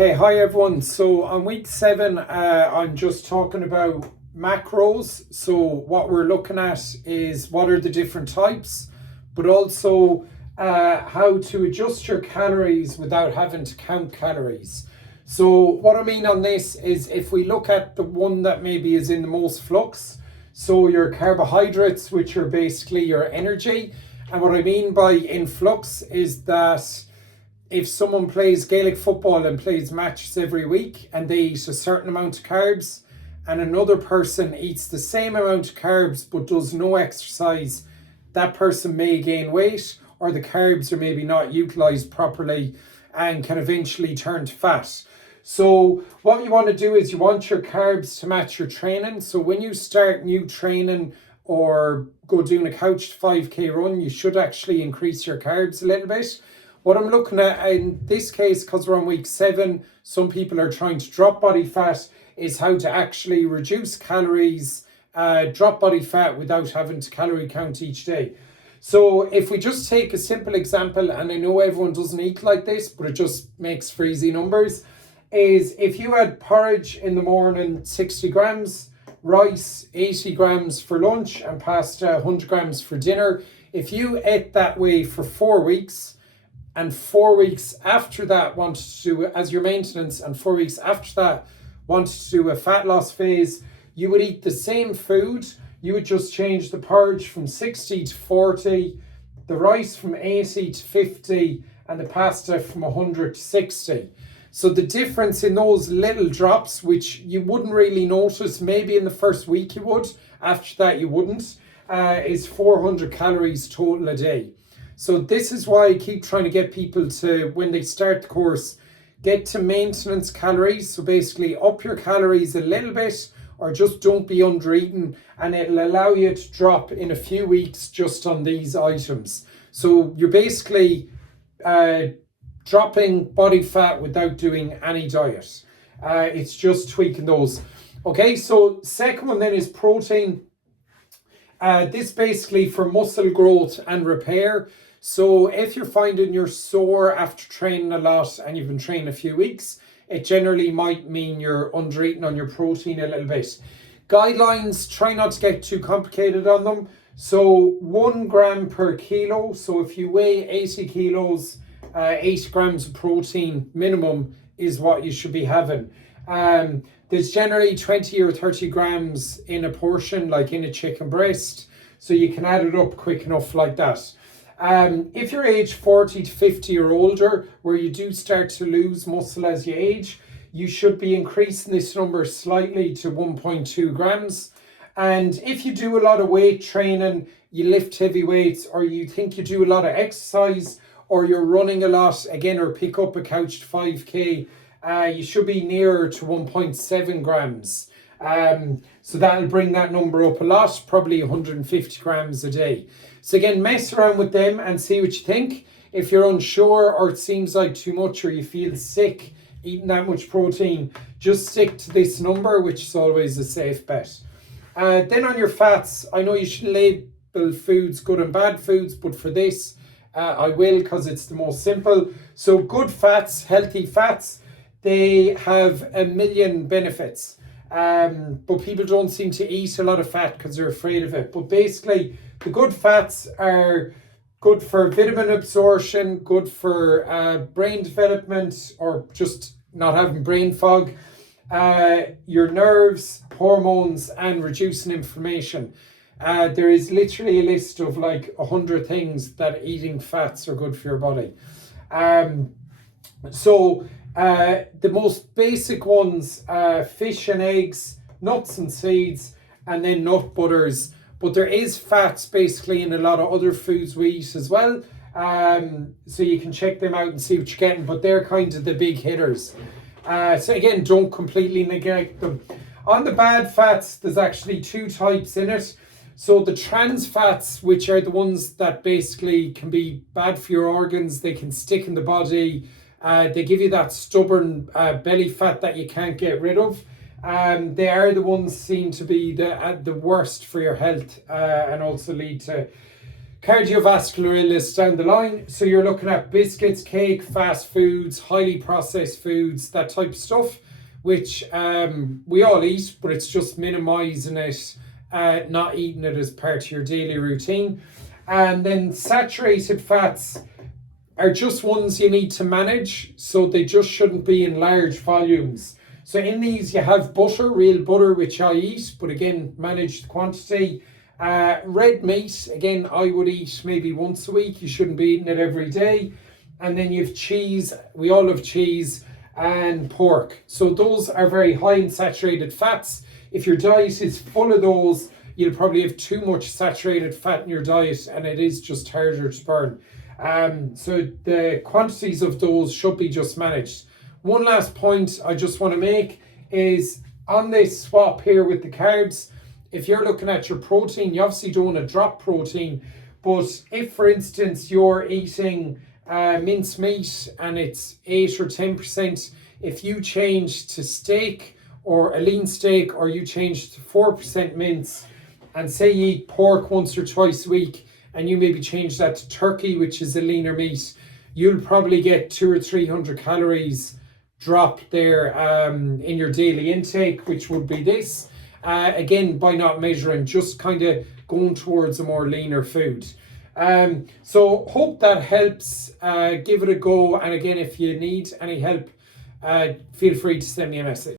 Okay, hi everyone. So on week 7, I'm just talking about macros. So what we're looking at is what are the different types, but also how to adjust your calories without having to count calories. So what I mean on this is if we look at the one that maybe is in the most flux, so your carbohydrates, which are basically your energy. And what I mean by in flux is that if someone plays Gaelic football and plays matches every week and they eat a certain amount of carbs, and another person eats the same amount of carbs but does no exercise, that person may gain weight, or the carbs are maybe not utilized properly and can eventually turn to fat. So what you want to do is you want your carbs to match your training. So when you start new training or go doing a couched 5k run, you should actually increase your carbs a little bit. What I'm looking at in this case, because we're on week 7, some people are trying to drop body fat, is how to actually reduce calories, drop body fat without having to calorie count each day. So if we just take a simple example, and I know everyone doesn't eat like this, but it just makes for easy numbers, is if you had porridge in the morning, 60 grams, rice, 80 grams for lunch, and pasta, 100 grams for dinner. If you ate that way for 4 weeks, and 4 weeks after that wanted to do it as your maintenance, and 4 weeks after that wanted to do a fat loss phase, you would eat the same food. You would just change the porridge from 60 to 40, the rice from 80 to 50, and the pasta from 100 to 60. So the difference in those little drops, which you wouldn't really notice, maybe in the first week you would, after that you wouldn't, is 400 calories total a day. So this is why I keep trying to get people to, when they start the course, get to maintenance calories. So basically up your calories a little bit, or just don't be under eating, and it'll allow you to drop in a few weeks just on these items. So you're basically dropping body fat without doing any diet. It's just tweaking those. Okay, so second one then is protein. This basically for muscle growth and repair. So if you're finding you're sore after training a lot and you've been training a few weeks, it generally might mean you're under eating on your protein a little bit. Guidelines, try not to get too complicated on them. So 1 gram per kilo. So if you weigh 80 kilos, 8 grams of protein minimum is what you should be having. There's generally 20 or 30 grams in a portion, like in a chicken breast. So you can add it up quick enough like that. If you're age 40 to 50 or older, where you do start to lose muscle as you age, you should be increasing this number slightly to 1.2 grams. And if you do a lot of weight training, you lift heavy weights, or you think you do a lot of exercise, or you're running a lot, again, or pick up a couched 5k, you should be nearer to 1.7 grams. So that'll bring that number up a lot, probably 150 grams a day. So again, mess around with them and see what you think. If you're unsure, or it seems like too much, or you feel sick eating that much protein, just stick to this number, which is always a safe bet. Then on your fats, I know you should label foods, good and bad foods, but for this, I will, because it's the most simple. So good fats, healthy fats, they have a million benefits. But people don't seem to eat a lot of fat because they're afraid of it. But basically, the good fats are good for vitamin absorption, good for brain development, or just not having brain fog, your nerves, hormones, and reducing inflammation. There is literally a list of like 100 things that eating fats are good for your body. The most basic ones, fish and eggs, nuts and seeds, and then nut butters. But there is fats basically in a lot of other foods we eat as well. So you can check them out and see what you're getting, but they're kind of the big hitters. So again, don't completely neglect them. On the bad fats, there's actually 2 types in it. So the trans fats, which are the ones that basically can be bad for your organs, they can stick in the body. They give you that stubborn belly fat that you can't get rid of. They are the ones seen to be the worst for your health, and also lead to cardiovascular illness down the line. So you're looking at biscuits, cake, fast foods, highly processed foods, that type of stuff, which we all eat, but it's just minimizing it, not eating it as part of your daily routine. And then saturated fats are just ones you need to manage, so they just shouldn't be in large volumes. So in these you have butter, real butter, which I eat, but again, managed quantity. Red meat, again, I would eat maybe once a week. You shouldn't be eating it every day. And then you have cheese. We all have cheese and pork. So those are very high in saturated fats. If your diet is full of those, you'll probably have too much saturated fat in your diet, and it is just harder to burn. So the quantities of those should be just managed. One last point I just want to make is on this swap here with the carbs, if you're looking at your protein, you obviously don't want to drop protein, but if, for instance, you're eating minced meat and it's 8 or 10%, if you change to steak or a lean steak, or you change to 4% mince, and say you eat pork once or twice a week, and you maybe change that to turkey, which is a leaner meat, you'll probably get 200 or 300 calories drop there in your daily intake, which would be this. Again, by not measuring, just kind of going towards a more leaner food. So hope that helps. Give it a go. And again, if you need any help, feel free to send me a message.